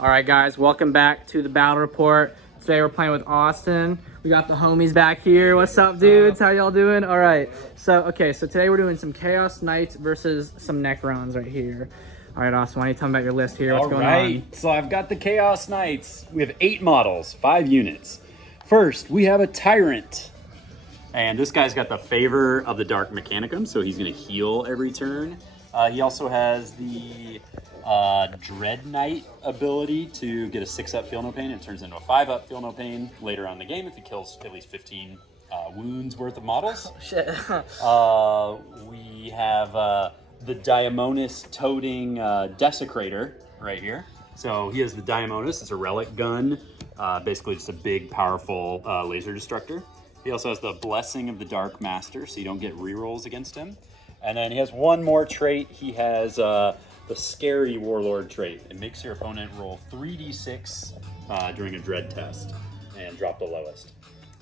All right, guys, welcome back to the Battle Report. Today we're playing with Austin. We got the homies back here. What's up, dudes? How y'all doing? All right. So today we're doing some Chaos Knights versus some Necrons right here. All right, Austin, why don't you tell me about your list here? What's going on? So I've got the Chaos Knights. We have 8 models, 5 units. First, we have a Tyrant. And this guy's got the favor of the Dark Mechanicum, so he's going to heal every turn. He also has the Dread Knight ability to get a 6-up Feel No Pain. It turns into a 5-up Feel No Pain later on in the game if he kills at least 15 wounds worth of models. Oh, shit. We have the Diamonis toting Desecrator right here. So he has the Diamonis. It's a relic gun, basically just a big, powerful laser destructor. He also has the Blessing of the Dark Master, so you don't get rerolls against him. And then he has one more trait. He has the Scary Warlord trait. It makes your opponent roll 3d6 during a Dread test and drop the lowest.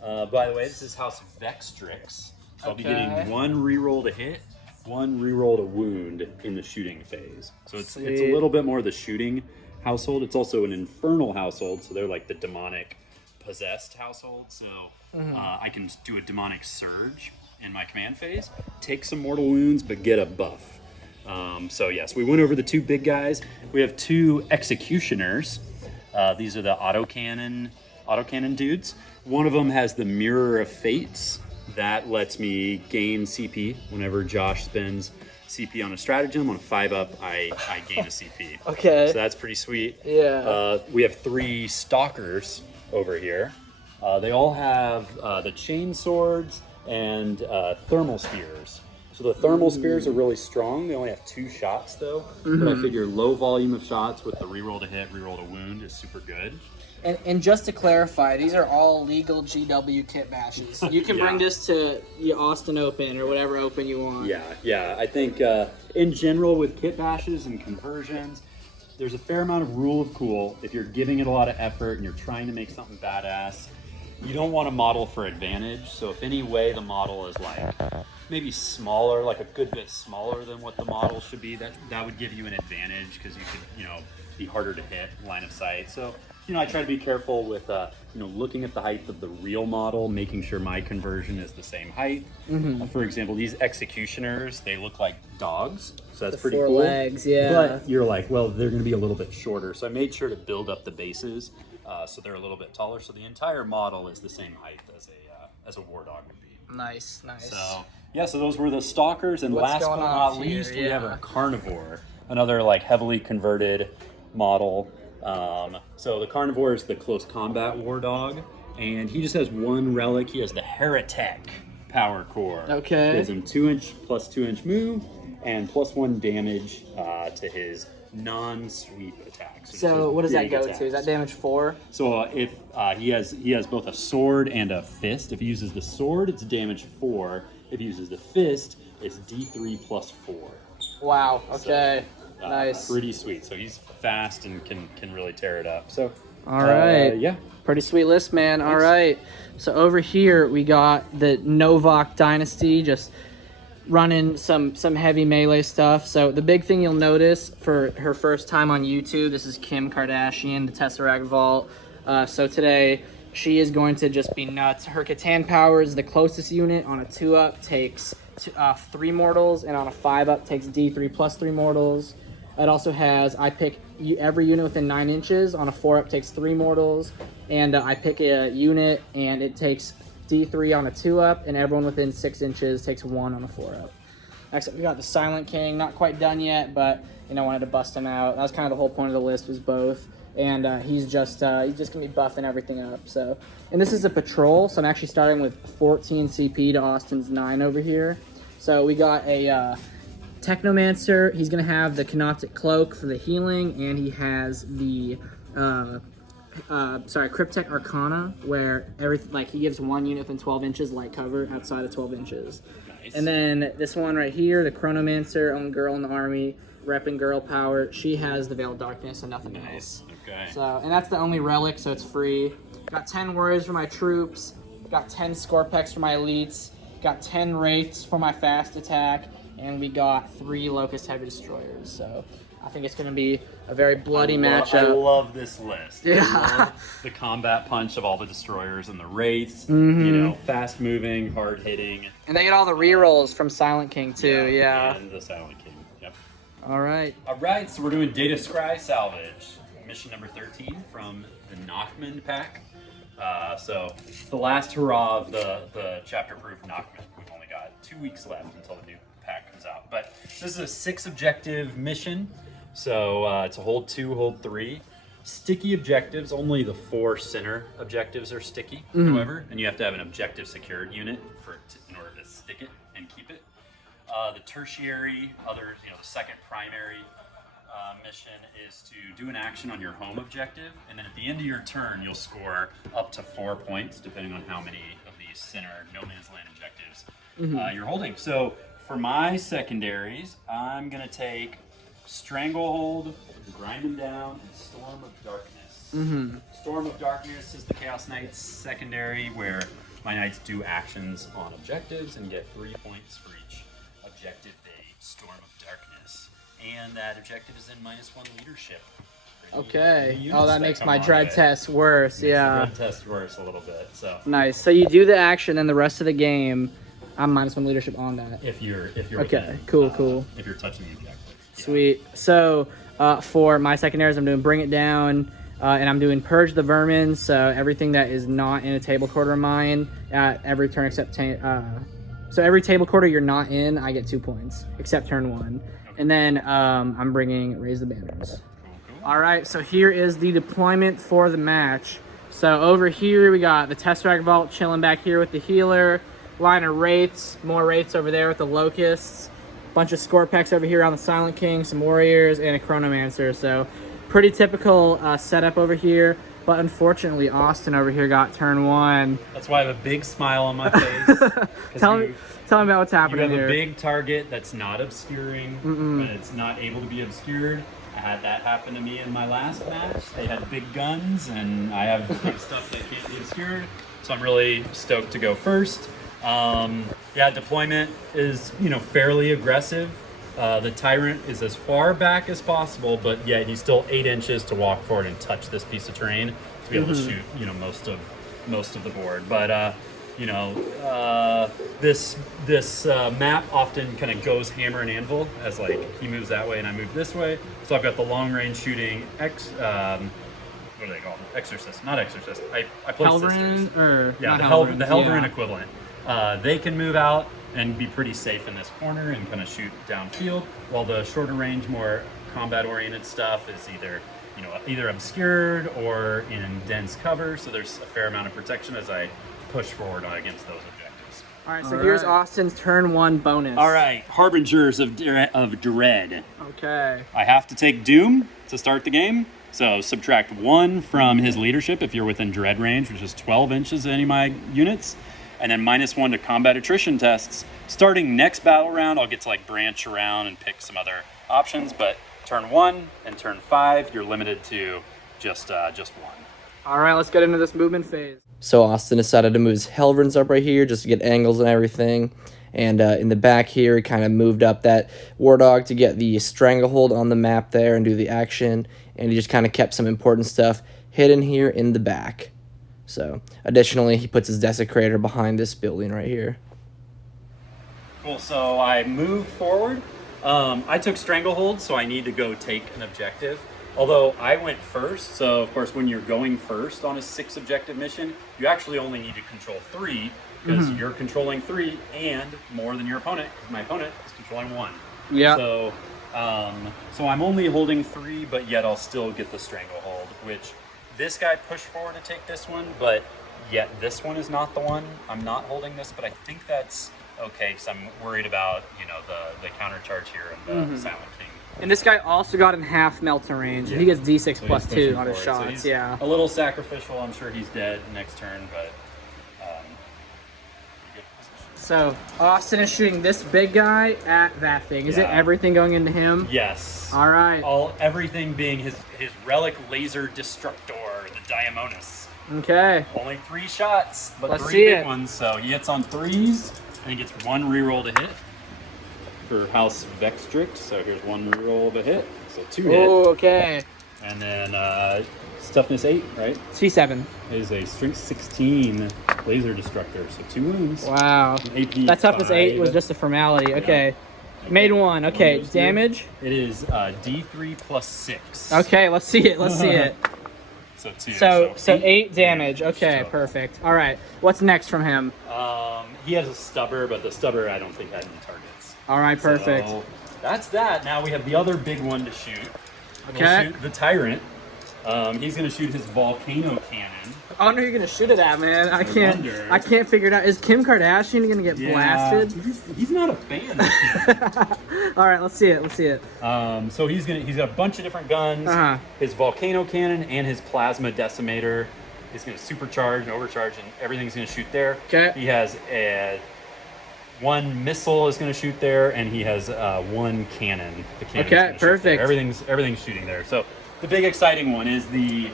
By the way, this is House Vextrix. So I'll be getting 1 reroll to hit, 1 reroll to wound in the shooting phase. So it's a little bit more the shooting household. It's also an infernal household, so they're like the demonic possessed household. So I can do a demonic surge in my command phase, take some mortal wounds, but get a buff. So yes, we went over the 2 big guys. We have 2 executioners. These are the autocannon dudes. One of them has the Mirror of Fates. That lets me gain CP whenever Josh spends CP on a stratagem. On a 5-up, I gain a CP. Okay. So that's pretty sweet. Yeah. We have 3 stalkers over here. They all have the chain swords and thermal spears. So the thermal spears are really strong. They only have 2 shots though. But I figure low volume of shots with the reroll to hit, reroll to wound is super good. And just to clarify, these are all legal GW kit bashes. You can bring this to your Austin Open or whatever open you want. Yeah. I think in general with kit bashes and conversions, there's a fair amount of rule of cool. If you're giving it a lot of effort and you're trying to make something badass, you don't want to model for advantage. So if any way the model is like maybe smaller, like a good bit smaller than what the model should be, that would give you an advantage because you could, be harder to hit line of sight. So, I try to be careful with, looking at the height of the real model, making sure my conversion is the same height. For example, these executioners, they look like dogs. So that's pretty cool. 4 legs, yeah. But you're like, well, they're going to be a little bit shorter. So I made sure to build up the bases so they're a little bit taller. So the entire model is the same height as a war dog would be. Nice. So yeah, so those were the stalkers, and last but not least, we have a carnivore, another like heavily converted model. So the carnivore is the close combat war dog, and he just has 1 relic. He has the Heretic Power Core. Okay. He has him 2-inch plus 2-inch move and +1 damage to his non-sweep attacks. So what does that go to? Is that damage 4? So if he has both a sword and a fist. If he uses the sword, it's damage 4. If he uses the fist, it's D3 plus 4. Wow. Okay. So, nice. Pretty sweet. So he's fast and can really tear it up. So all right. Yeah. Pretty sweet list, man. Thanks. All right. So over here we got the Novak Dynasty, just running some heavy melee stuff. So the big thing you'll notice for her first time on YouTube, this is Kim Kardashian, the Tesseract Vault. So today she is going to just be nuts. Her Catan power is the closest unit. On a 2-up takes 3 mortals, and on a 5-up takes D3 plus 3 mortals. It also has, I pick every unit within 9 inches. On a 4-up takes 3 mortals, and I pick a unit and it takes D3 on a 2-up, and everyone within 6 inches takes 1 on a 4-up. Next up, we got the Silent King. Not quite done yet, but wanted to bust him out. That was kind of the whole point of the list, was both. And he's just gonna be buffing everything up. So, and this is a patrol, so I'm actually starting with 14 CP to Austin's 9 over here. So we got a Technomancer. He's gonna have the Canoptic Cloak for the healing, and he has the Cryptek Arcana, where he gives 1 unit within 12 inches light cover outside of 12 inches. Nice. And then this one right here, the Chronomancer, own girl in the army, repping girl power. She has the Veil of Darkness and nothing else. Okay. So, and that's the only relic, so it's free. Got 10 warriors for my troops. Got 10 Scorpex for my elites. Got 10 Wraiths for my fast attack. And we got 3 Locust Heavy Destroyers. So I think it's going to be a very bloody I matchup. love this list. Yeah. I love the combat punch of all the destroyers and the wraiths. Mm-hmm. You know, fast moving, hard hitting. And they get all the rerolls from Silent King too. Yeah. And the Silent King. Yep. All right. All right, so we're doing Data Scry Salvage, mission number 13 from the Nachman pack. So the last hurrah of the chapter-proof Nachman. We've only got 2 weeks left until the new pack comes out. But this is a 6-objective mission. So it's a hold 2, hold 3. Sticky objectives, only the 4 center objectives are sticky, however, and you have to have an objective secured unit in order to stick it and keep it. The tertiary, the second primary mission is to do an action on your home objective, and then at the end of your turn, you'll score up to 4 points, depending on how many of these center no man's land objectives you're holding. So for my secondaries, I'm gonna take Stranglehold, Grind Them Down, and Storm of Darkness. Storm of Darkness is the Chaos Knights secondary, where my knights do actions on objectives and get 3 points for each objective they Storm of Darkness. And that objective is in -1 leadership. Okay. Oh, that makes my dread test worse. Yeah. Dread test worse a little bit. So nice. So you do the action, and the rest of the game, I'm -1 leadership on that. if you're Okay. Cool. if you're touching the objective. Yeah. Sweet. So for my secondaries, I'm doing Bring It Down, and I'm doing Purge the Vermin. So everything that is not in a table quarter of mine at every turn except so every table quarter you're not in, I get 2 points except turn 1. Okay. And then I'm bringing Raise the Banners. Cool. All right. So here is the deployment for the match. So over here we got the Tesseract Vault chilling back here with the healer, line of wraiths, more wraiths over there with the locusts. Bunch of Scorpex over here on the Silent King, some warriors, and a Chronomancer. So pretty typical setup over here. But unfortunately, Austin over here got turn 1. That's why I have a big smile on my face. Tell me about what's happening here. You have here. a big target that's not obscuring, but it's not able to be obscured. I had that happen to me in my last match. They had big guns, and I have big stuff that can't be obscured. So I'm really stoked to go first. Yeah, deployment is, fairly aggressive. The Tyrant is as far back as possible, but yet he's still 8 inches to walk forward and touch this piece of terrain to be able to shoot, most of the board. But this map often kind of goes hammer and anvil, as like he moves that way and I move this way. So I've got the long range shooting what do they call them? Exorcist, not Exorcist. I play Helverin, Sisters. or yeah, not the Helverin equivalent. They can move out and be pretty safe in this corner and kind of shoot downfield, while the shorter range, more combat-oriented stuff is either obscured or in dense cover, so there's a fair amount of protection as I push forward against those objectives. All right, so here's Austin's turn 1 bonus. All right, Harbingers of Dread. Okay. I have to take Doom to start the game, so subtract 1 from his leadership if you're within Dread range, which is 12 inches of any of my units. And then -1 to combat attrition tests. Starting next battle round, I'll get to branch around and pick some other options, but turn 1 and turn 5, you're limited to just 1. All right, let's get into this movement phase. So Austin decided to move his Helverins up right here just to get angles and everything. And in the back here, he kind of moved up that War Dog to get the Stranglehold on the map there and do the action. And he just kind of kept some important stuff hidden here in the back. So, additionally, he puts his Desecrator behind this building right here. Cool, so I moved forward. I took Stranglehold, so I need to go take an objective. Although I went first, so of course when you're going first on a 6-objective mission, you actually only need to control 3, because you're controlling 3 and more than your opponent, because my opponent is controlling 1. Yeah. So I'm only holding 3, but yet I'll still get the Stranglehold, which... This guy pushed forward to take this one, but yet this one is not the one. I'm not holding this, but I think that's okay, because I'm worried about, the counter charge here and the Silent King. And this guy also got in half Melter range. Yeah. He gets D6 plus 2 on his shots. So he's a little sacrificial. I'm sure he's dead next turn, but so Austin is shooting this big guy at that thing. Is it everything going into him? Yes. All right. Everything being his relic laser destructor, the Diamonus. Okay. Only 3 shots, but Let's 3 see big it. ones. So he hits on 3s, and he gets 1 reroll to hit for House Vextrix. So here's 1 reroll of a hit. So 2 hit. Oh, okay. And then toughness 8, right? C7. Is a strength 16 laser destructor. So 2 wounds. Wow. AP That toughness 8 was 5. just a formality. Okay. Made 1. Okay. Goes Damage? It is D3 plus 6. Okay, let's see it. Let's see it. So 2. So 8 damage. Okay, So, perfect. All right. What's next from him? he has a stubber, but the stubber I don't think had any targets. All right, perfect. So that's that. Now we have the other big one to shoot. Okay. We'll shoot the Tyrant. He's gonna shoot his volcano cannon. Oh no, you're gonna shoot it at, man. I wonder. can't figure it out. Is Kim Kardashian gonna get blasted? He's not a fan of him. All right, let's see it. Let's see it. So he's got a bunch of different guns. His volcano cannon and his plasma decimator. He's gonna supercharge and overcharge, and everything's gonna shoot there. Okay. He has one missile is gonna shoot there, and he has one cannon. The cannon's Okay, gonna shoot there. perfect. Everything's shooting there. So the big exciting one is the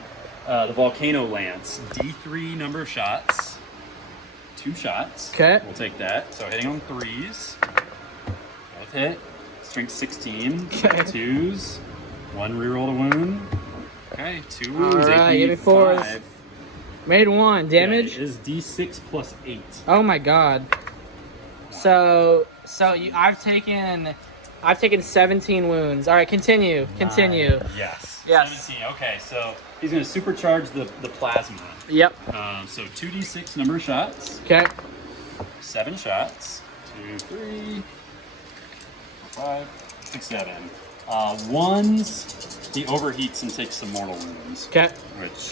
volcano lance. D3 number of shots. 2 shots. Okay. We'll take that. So hitting on 3s. Both hit. Strength 16. Okay. 2s. 1 reroll to wound. Okay. 2 wounds. All right, give me 4s. 5. Made 1. Damage? Yeah, it is D6 plus 8. Oh my god. I've taken 17 wounds. All right, continue. Yes. Yes. 17. Okay, so he's going to supercharge the plasma. Yep. So 2d6 number of shots. Okay. 7 shots. 2, 3, 4, 5, 6, 7. Ones, he overheats and takes some mortal wounds. Okay. Which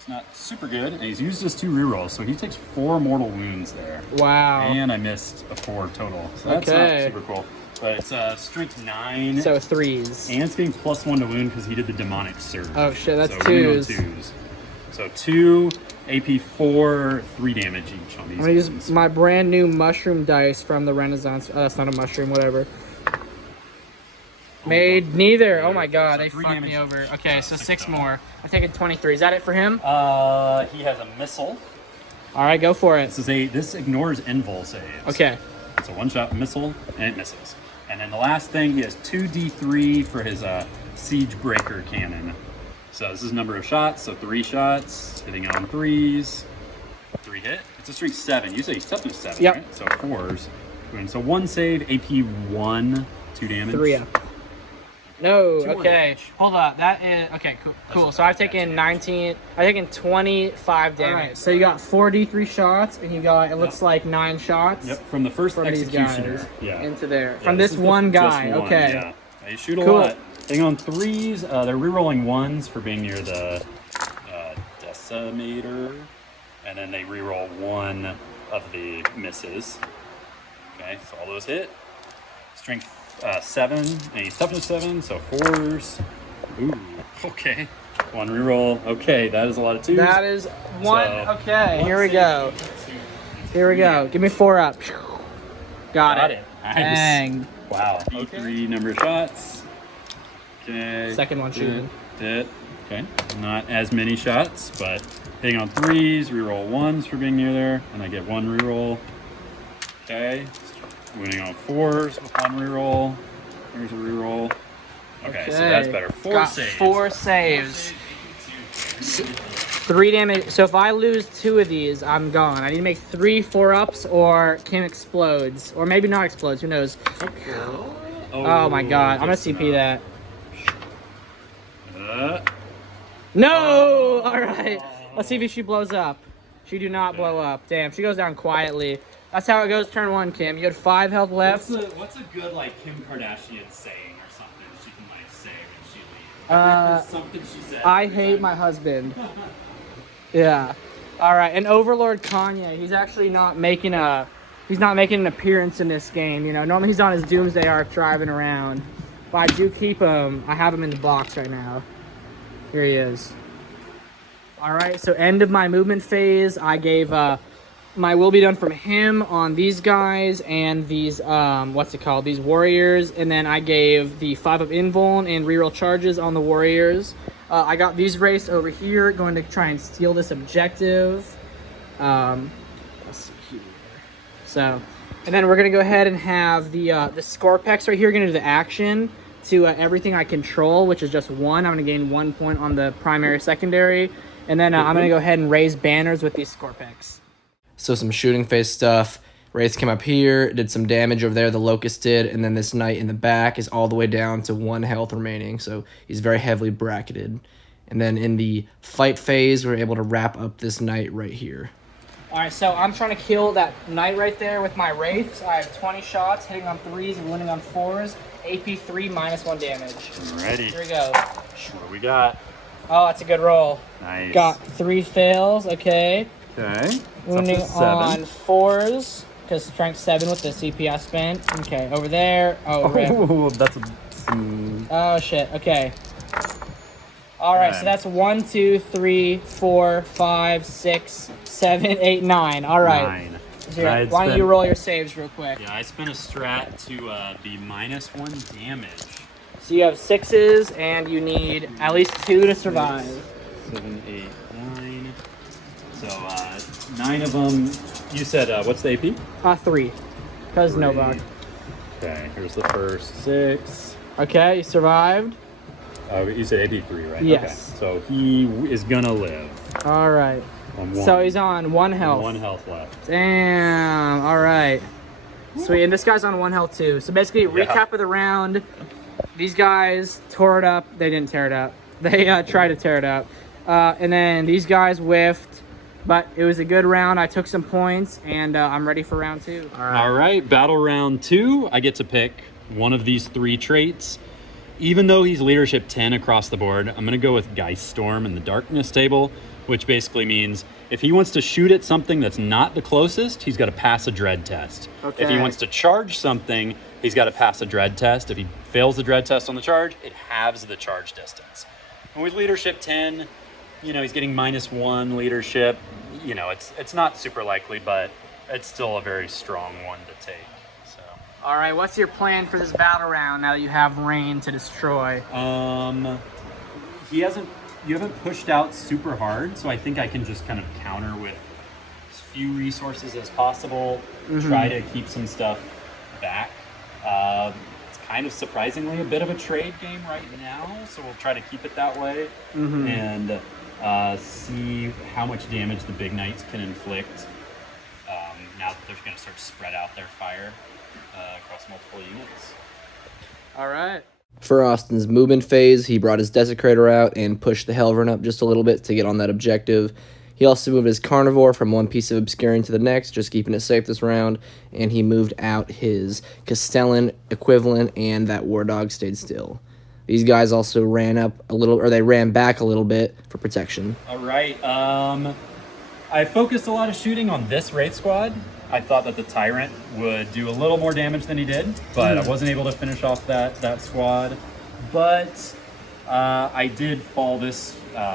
is not super good. And he's used his 2 rerolls, so he takes 4 mortal wounds there. Wow. And I missed a 4 total. So that's not super cool. But it's strength 9. So 3s. And it's getting +1 to wound because he did the demonic surge. Oh shit, that's so 2s. 2s. So 2, AP 4, 3 damage each on these. I'm gonna use ones. my brand new mushroom dice from the Renaissance. Oh, that's not a mushroom, whatever. Made neither. Oh my god, So they 3 fucked damage me over. each. Okay, so 6 total. more. I've taken 23. Is that it for him? He has a missile. All right, go for it. This ignores invul saves. Okay. It's a 1-shot missile, and it misses. And then the last thing, he has 2d3 for his siege breaker cannon. So this is number of shots, so 3 shots, hitting on 3s. 3 hit. It's a strength 7. You say he's toughness 7, Yep. right? So 4s. And so 1 save, AP 1, 2 damage. 3. No, 2 okay. damage. Hold up. That is okay, cool. So I've taken 19. I've taken 25 damage. Alright, so you got 4d3 shots and you got it looks like 9 shots. Yep, from the first From these executioner. guys Yeah. into there. Yeah, From this is one just guy. one, Okay. Yeah. They shoot a Cool. lot. Hitting on 3s, they're rerolling 1s for being near the decimator. And then they reroll 1 of the misses. Okay, so all those hit. Strength 7, and he's toughness 7, so 4s. Ooh, okay. 1 reroll. Okay, that is a lot of 2s. That is one. So, Okay, one here we save, go. 2. Here we go. Give me 4 up. Got it. Nice. Dang. Wow. D3 number of shots. Okay. Second one shooting. Hit. Okay. Not as many shots, but hitting on 3s, reroll 1s for being near there, and I get 1 reroll. Okay. Winning on 4s with 1 reroll. There's a reroll. Okay, so that's better. 4 Got saves. 4 saves. 3 damage. So if I lose 2 of these, I'm gone. I need to make 3 4-ups or Kim explodes. Or maybe not explodes, who knows. Oh my god, I'm gonna CP that. No! Alright. Let's see if she blows up. She do not blow up. Damn, she goes down quietly. That's how it goes turn 1, Kim. You had 5 health left. What's a good like Kim Kardashian saying or something she can like say when she leaves? Something she said. I hate my husband. Yeah. Alright, and Overlord Kanye, he's actually not making an appearance in this game, you know. Normally he's on his Doomsday Arc driving around. But I do keep him. I have him in the box right now. Here he is. Alright, so end of my movement phase. I gave my will be done from him on these guys and these these warriors, and then I gave the 5-up invuln and reroll charges on the warriors. I got these raced over here, going to try and steal this objective. Let's see here. So, and then we're gonna go ahead and have the Scorpex right here, gonna do the action to everything I control, which is just 1. I'm going to gain 1 point on the primary, secondary. And then I'm going to go ahead and raise banners with these score picks. So some shooting phase stuff. Wraith came up here, did some damage over there, the Locust did, and then this Knight in the back is all the way down to 1 health remaining, so he's very heavily bracketed. And then in the fight phase, we're able to wrap up this Knight right here. All right, so I'm trying to kill that Knight right there with my Wraiths. I have 20 shots, hitting on 3s and winning on 4s. AP 3, -1 damage. Ready. Here we go. What do we got? Oh, that's a good roll. Nice. Got 3 fails, okay. Okay. Wounding on 4s, because strength 7 with the CP I spent. Okay, over there. Oh, rip. Oh, that's Oh, shit, okay. All right, so that's 1, 2, 3, 4, 5, 6, 7, 8, 9. All right. 9. So why don't you roll your saves real quick? Yeah, I spent a strat to be -1 damage. So you have 6s, and you need at least 2 to survive. 7, 8, 9. So 9 of them. You said what's the AP? 3, because Novak. Okay, here's the first 6. Okay, you survived. You said AP 3, right? Yes. Okay. So he is gonna live. All right. On 1. So he's on 1 health. 1 health left. Damn. All right. Sweet. And this guy's on 1 health too. So basically, recap of the round. These guys tore it up. They didn't tear it up. They tried to tear it up. And then these guys whiffed. But it was a good round. I took some points, and I'm ready for round 2. All right, battle round 2. I get to pick one of these 3 traits. Even though he's leadership 10 across the board, I'm going to go with Geist Storm in the Darkness table, which basically means if he wants to shoot at something that's not the closest, he's got to pass a dread test. Okay. If he wants to charge something, he's got to pass a dread test. If he fails the dread test on the charge, it halves the charge distance. And with leadership 10, you know, he's getting -1 leadership. You know, it's not super likely, but it's still a very strong one to take. So. All right, what's your plan for this battle round now that you have rain to destroy? You haven't pushed out super hard, so I think I can just kind of counter with as few resources as possible, try to keep some stuff back. It's kind of surprisingly a bit of a trade game right now, so we'll try to keep it that way and see how much damage the big knights can inflict now that they're going to start to spread out their fire across multiple units. All right. For Austin's movement phase, he brought his Desecrator out and pushed the Helverin up just a little bit to get on that objective. He also moved his Carnivore from one piece of Obscuring to the next, just keeping it safe this round, and he moved out his Castellan equivalent, and that War Dog stayed still. These guys also ran up a little, or they ran back a little bit for protection. All right. I focused a lot of shooting on this Wraith squad. I thought that the Tyrant would do a little more damage than he did, but I wasn't able to finish off that squad. But I did fall this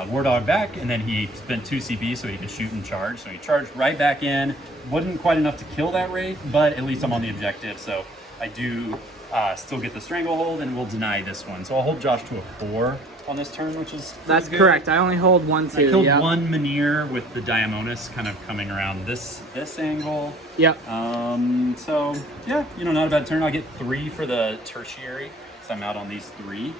War Dog back, and then he spent 2 CP so he could shoot and charge. So he charged right back in. Wasn't quite enough to kill that Wraith, but at least I'm on the objective. So I do still get the Stranglehold, and we'll deny this one. So I'll hold Josh to a 4 on this turn, which is That's good. correct. I only hold 1, 2. I killed one Menhir with the Diamonus kind of coming around this angle. Yep. So yeah, you know, not a bad turn. I'll get 3 for the tertiary, so I'm out on these 3.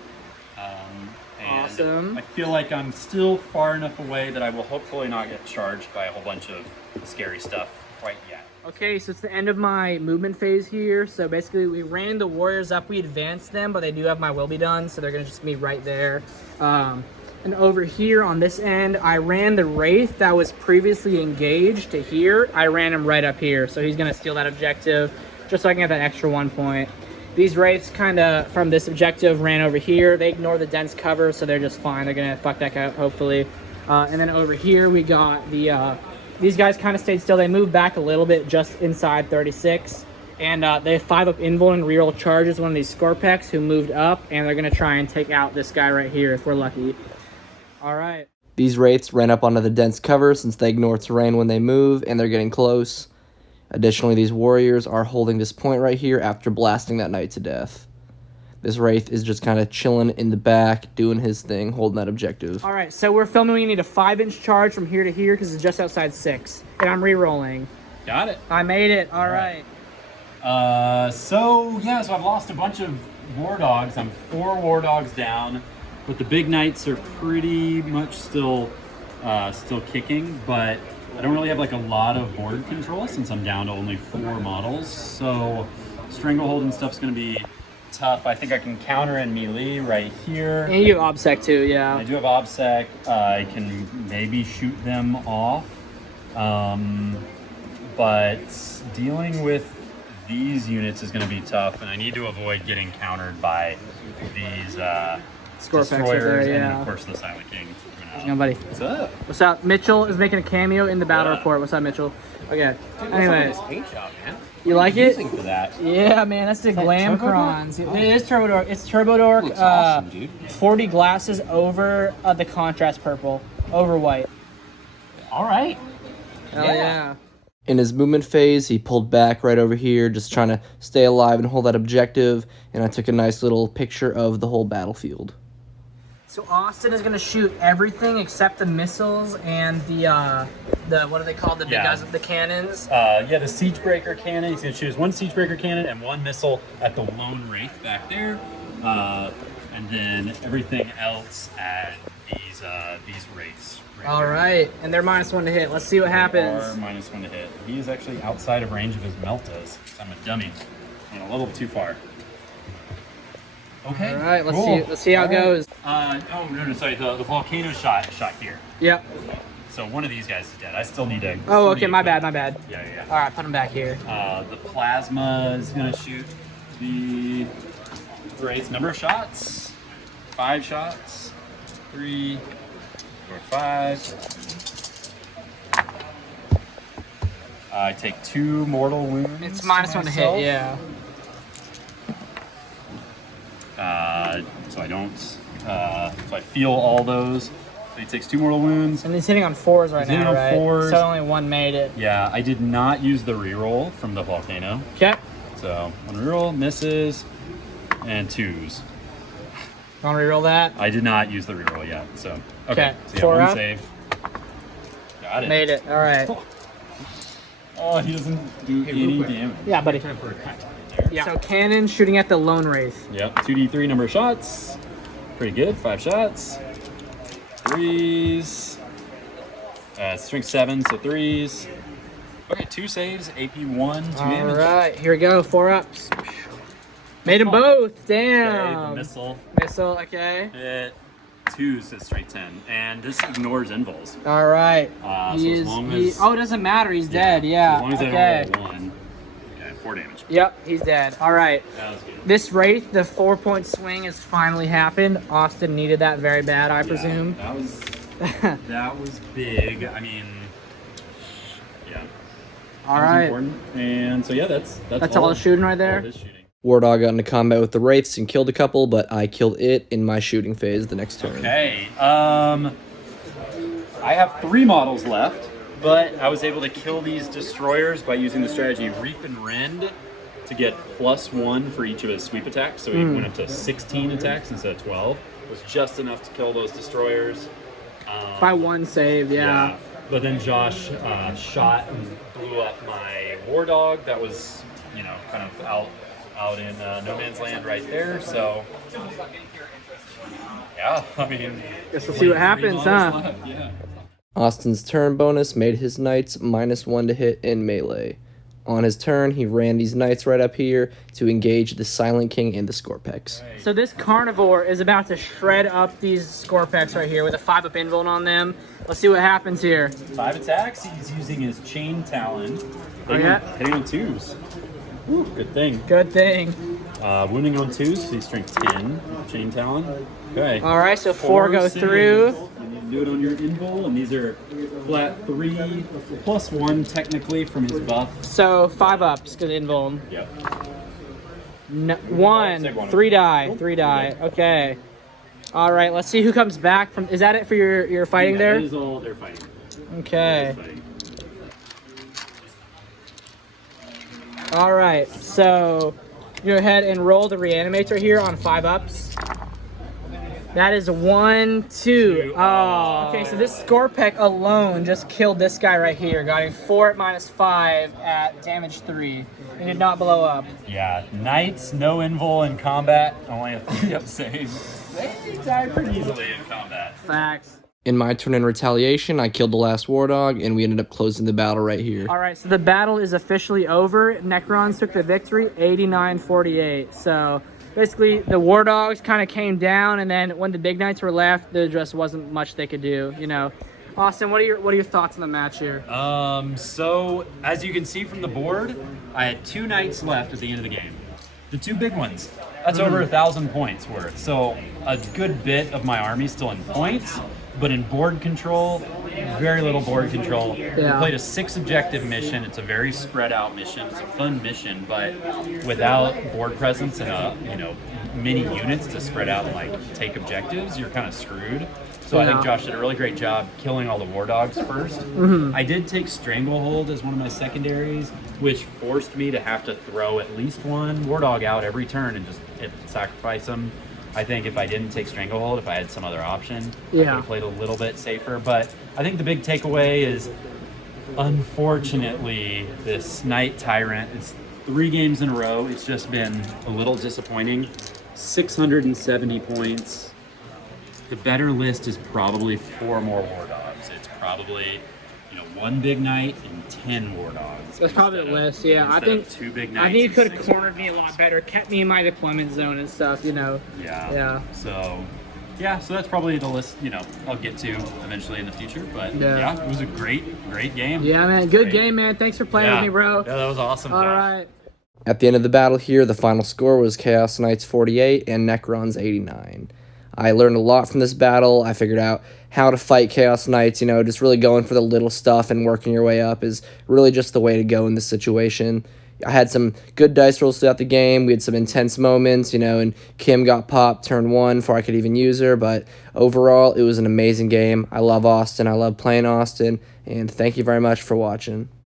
And Awesome. I feel like I'm still far enough away that I will hopefully not get charged by a whole bunch of scary stuff quite yet. Okay, so it's the end of my movement phase here. So basically, we ran the warriors up. We advanced them, but they do have my will be done, so they're going to just be right there. And over here on this end, I ran the Wraith that was previously engaged to here. I ran him right up here, so he's going to steal that objective just so I can get that extra 1 point. These Wraiths kind of, from this objective, ran over here. They ignore the dense cover, so they're just fine. They're going to fuck that guy up, hopefully. And then over here, we got the... These guys kind of stayed still. They moved back a little bit just inside 36. And they 5-up invul and reroll charges one of these Scorpex who moved up. And they're going to try and take out this guy right here if we're lucky. All right. These Wraiths ran up onto the dense cover since they ignore terrain when they move, and they're getting close. Additionally, these warriors are holding this point right here after blasting that knight to death. This Wraith is just kind of chilling in the back, doing his thing, holding that objective. All right, so we're filming. We need a 5-inch charge from here to here because it's just outside 6. And I'm re-rolling. Got it. I made it. All right. So I've lost a bunch of war dogs. I'm 4 war dogs down, but the big knights are pretty much still kicking, but I don't really have like a lot of board control since I'm down to only 4 models. So stranglehold and stuff's gonna be tough. I think I can counter in melee right here. And you have obsec too, yeah. I do have obsec. I can maybe shoot them off, but dealing with these units is going to be tough, and I need to avoid getting countered by these Score packs right destroyers, there, and then yeah. of course the Silent King. Yeah, buddy. What's up? What's up? Mitchell is making a cameo in the battle Yeah. report. What's up, Mitchell? Okay. Dude, Anyway, this paint job, man. you like it? Using for that. Yeah, man, that's the Glamcrons. Turbo Dork? It is Turbo Dork. It's Turbo Dork. Looks awesome, dude. 40 glasses over the contrast purple, over white. All right. Hell Yeah. yeah. In his movement phase, he pulled back right over here, just trying to stay alive and hold that objective, and I took a nice little picture of the whole battlefield. So Austin is gonna shoot everything except the missiles and the what are they called? The big Yeah. guys with the cannons. Yeah, the Siegebreaker cannon. He's going to choose 1 Siegebreaker cannon and 1 missile at the Lone Wraith back there, and then everything else at these wraiths. All right, and they're -1 to hit. Let's see what happens. Or -1 to hit. He is actually outside of range of his meltas. I'm a dummy. Went a little too far. Okay. All right, let's cool. see how it goes. Oh no, sorry. The volcano shot here. Yep. So one of these guys is dead. I still need to. Oh, okay, my bad. Yeah. All right, put him back here. The plasma is gonna shoot the wraiths. Number of shots? 5 shots. 3, 4, 5. I take 2 mortal wounds. It's -1 to hit. Yeah. So I don't. So I feel all those. So he takes 2 mortal wounds. And he's hitting on 4s right He's hitting now, on right? 4s. So only 1 made it. Yeah, I did not use the reroll from the volcano. Okay. So 1 reroll, misses, and 2s. Want to reroll that? I did not use the reroll yet. So Okay. So yeah, 4 1 up. save. Got it. Made it. All right. Oh, he doesn't do any damage. Yeah, buddy. Time for a cut. Yeah. So cannon shooting at the Lone Wraith. Yep. 2d3 number of shots. Pretty good. 5 shots. 3s. Strength 7, so 3s. Okay, 2 saves. AP 1. 2 All damage. right. Here we go. 4 ups. Made them both. Okay, Damn. the missile. Missile. Okay. Hit 2s at straight 10, and this ignores invuls. All right. So as long as oh, it doesn't matter. He's dead. Yeah. As long as okay. I don't roll 1. Okay, 4 damage. Yep. He's dead. All right. That was good. This Wraith, the 4-point swing has finally happened. Austin needed that very bad, I presume. That was big. I mean, yeah. All That was right. important. And so yeah, that's all the shooting right there? All this shooting. Wardog got into combat with the Wraiths and killed a couple, but I killed it in my shooting phase the next turn. Okay. I have 3 models left, but I was able to kill these destroyers by using the strategy Reap and Rend to get +1 for each of his sweep attacks. So he went up to 16 attacks instead of 12. It was just enough to kill those destroyers. By 1 save, yeah. But then Josh shot and blew up my war dog that was, kind of out in no man's land right there. So, yeah, I mean, Guess we'll see what happens, huh? left, yeah. Austin's turn bonus made his knights -1 to hit in melee. On his turn, he ran these knights right up here to engage the Silent King and the Scorpex. So this carnivore is about to shred up these Scorpex right here with a 5-up invuln on them. Let's see what happens here. 5 attacks. He's using his chain talon. Oh, yeah? Hitting on 2s. Woo, good thing. Good thing. Wounding on 2s. So he's strength 10. Chain talon. Okay. All right, so 4 go saves. through. And you do it on your invul, and these are flat 3 +1 technically from his buff. So 5 ups because invuln. Yep. No, 1, Save one. 3 die, 3 die. Okay. All right, let's see who comes back from. Is that it for your fighting there? That is all they're fighting. Okay. They're fighting. All right, so go ahead and roll the reanimator here on 5 ups. That is 1, 2. Oh, okay. So this score peck alone just killed this guy right here. Got him 4 at -5 at damage 3. He did not blow up. Yeah, knights, no invul in combat, only a 3-up save. They die pretty easily in combat. Facts. In my turn in retaliation, I killed the last war dog, and we ended up closing the battle right here. All right, so the battle is officially over. Necrons took the victory, 89-48. So basically, the war dogs kind of came down, and then when the big knights were left, there just wasn't much they could do. You know, Austin, what are your thoughts on the match here? So as you can see from the board, I had 2 knights left at the end of the game. The 2 big ones. That's over 1,000 points worth. So a good bit of my army's still in points, but in board control, very little board control. Yeah. We played a 6 objective mission. It's a very spread out mission. It's a fun mission, but without board presence and many units to spread out and like take objectives, you're kind of screwed. So I think Josh did a really great job killing all the war dogs first. I did take Stranglehold as one of my secondaries, which forced me to have to throw at least 1 war dog out every turn and just sacrifice them. I think if I didn't take Stranglehold, if I had some other option, I could have played a little bit safer. But I think the big takeaway is, unfortunately, this Knight Tyrant, it's 3 games in a row. It's just been a little disappointing. 670 points. The better list is probably 4 more war dogs. It's probably 1 big knight and 10 war dogs. That's probably the list. Yeah, I think 2 big knights. I think you could and have 6 cornered me a lot better, kept me in my deployment zone and stuff. Yeah. Yeah. So that's probably the list. I'll get to eventually in the future. But yeah, it was a great game. Yeah, man. Good game, man. Thanks for playing with me, bro. Yeah, that was awesome. All right. At the end of the battle here, the final score was Chaos Knights 48 and Necrons 89. I learned a lot from this battle. I figured out how to fight Chaos Knights. Just really going for the little stuff and working your way up is really just the way to go in this situation. I had some good dice rolls throughout the game. We had some intense moments, and Kim got popped turn 1 before I could even use her. But overall, it was an amazing game. I love Austin. I love playing Austin. And thank you very much for watching.